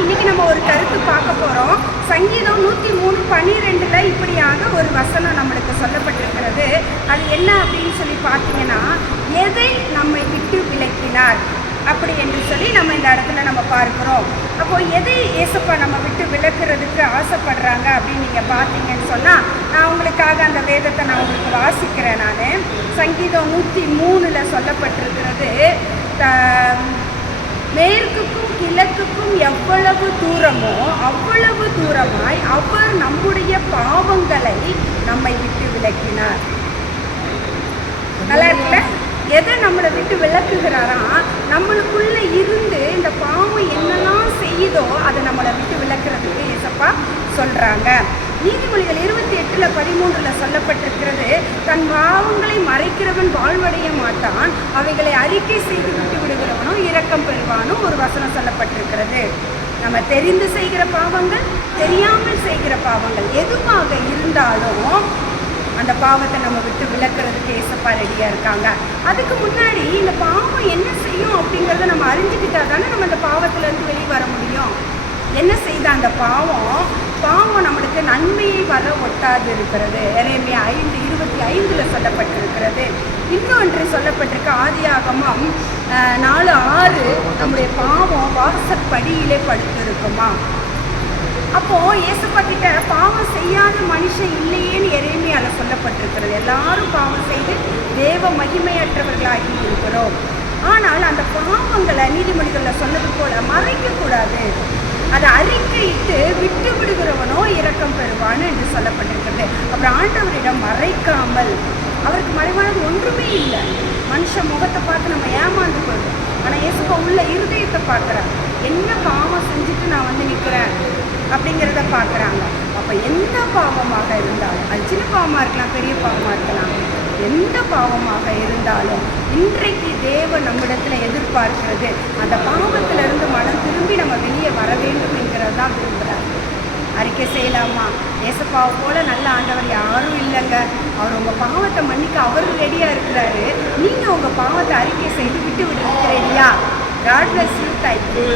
இன்னைக்கு நம்ம ஒரு கருத்து பார்க்க போகிறோம். சங்கீதம் 103:12 இப்படியாக ஒரு வசனம் நம்மளுக்கு சொல்லப்பட்டிருக்கிறது. அது என்ன அப்படின்னு சொல்லி பார்த்தீங்கன்னா, எதை நம்மை விட்டு விலக்கினார் அப்படி என்று சொல்லி நம்ம இந்த இடத்துல நம்ம பார்க்குறோம். அப்போது எதை ஏசப்பா நம்ம விட்டு விலக்குறதுக்கு ஆசைப்படுறாங்க அப்படின்னு நீங்கள் பார்த்தீங்கன்னு சொன்னால், நான் உங்களுக்காக அந்த வேதத்தை நான் உங்களுக்கு வாசிக்கிறேன். நான் சங்கீதம் 103 சொல்லப்பட்டிருக்கிறது, மேற்குக்கும் கிழக்குக்கும் எவ்வளவு தூரமோ அவ்வளவு தூரமாய் அவர் நம்முடைய பாவங்களை நம்மை விட்டு விலக்கினார். நல்லா இருக்குல்ல? எதை நம்மளை விட்டு விலக்குகிறாரா, நம்மளுக்குள்ள இருந்து இந்த பாவம் என்னெல்லாம் செய்யுதோ அதை நம்மளை விட்டு விலக்குறதுக்கு ஏசப்பா சொல்றாங்க. நீதிமொழிகள் 28:13 சொல்லப்பட்டிருக்கிறது, தன் பாவங்களை மறைக்கிறவன் வாழ்வடைய மாட்டான், அவைகளை அறிக்கை செய்து விட்டு விடுகிறவனோ இரக்கம் பெறுவானோ ஒரு வசனம் சொல்லப்பட்டிருக்கிறது. நம்ம தெரிந்து செய்கிற பாவங்கள், தெரியாமல் செய்கிற பாவங்கள் எதுவாக இருந்தாலும் அந்த பாவத்தை நம்ம விட்டு விலக்கிறதுக்கு ஏசப்பா ரெடியாக இருக்காங்க. அதுக்கு முன்னாடி இந்த பாவம் என்ன செய்யும் அப்படிங்கிறத நம்ம அறிஞ்சுக்கிட்டா தானே நம்ம அந்த பாவத்திலேருந்து வெளியே வர முடியும். என்ன செய்த அந்த பாவம் நம்மளுக்கு நன்மையை வர ஒட்டாது இருக்கிறது. எரேமியா 5:25 சொல்லப்பட்டிருக்கிறது. இன்னொன்று சொல்லப்பட்டிருக்க ஆதியாகமம் 4:6 நம்முடைய பாவம் வாசற்படியிலே படுத்திருக்குமா. அப்போது ஏசப்பா கிட்ட பாவம் செய்யாத மனுஷன் இல்லையேன்னு எரேமியால சொல்லப்பட்டிருக்கிறது. எல்லாரும் பாவம் செய்து தேவ மகிமையற்றவர்களாகி இருக்கிறோம். ஆனால் அந்த பாவங்களை நீதிமொழிகளில் சொன்னது போல மறைக்கக்கூடாது. அதை அறிக்கையிட்டு விட்டு விடுகிறவனோ இரக்கம் பெறுவான்னு என்று சொல்லப்பட்டிருக்கிறது. அப்புறம் ஆண்டவரிடம் மறைக்காமல், அவருக்கு மறைவானது ஒன்றுமே இல்லை. மனுஷன் முகத்தை பார்த்து நம்ம ஏமாந்து போயிடும். ஆனால் இயேசுப்பா உள்ள இருதயத்தை பார்க்குறாங்க. என்ன பாவம் செஞ்சுட்டு நான் வந்து நிற்கிறேன் அப்படிங்கிறத பார்க்குறாங்க. அப்போ எந்த பாவமாக இருந்தாலும், அது சின்ன பாவமாக இருக்கலாம், பெரிய பாவமாக இருக்கலாம், எந்த பாவமாக இருந்தாலும் இன்றைக்கு தேவன் நம்மிடத்தில் எதிர்பார்க்கிறது அந்த பாவத்திலிருந்து மனம் திரும்பி நம்ம வெளியே வர வேண்டும் என்கிறது தான் விரும்புகிறார். அறிக்கை செய்யலாமா? ஏசப்பாவை போல நல்ல ஆண்டவர் யாரும் இல்லைங்க. அவர் உங்கள் பாவத்தை மன்னிக்க அவர் ரெடியாக இருக்கிறாரு. நீங்கள் உங்கள் பாவத்தை அறிக்கை செய்து விட்டு விட்டு ரெடியா? God bless you. தேங்க்யூ.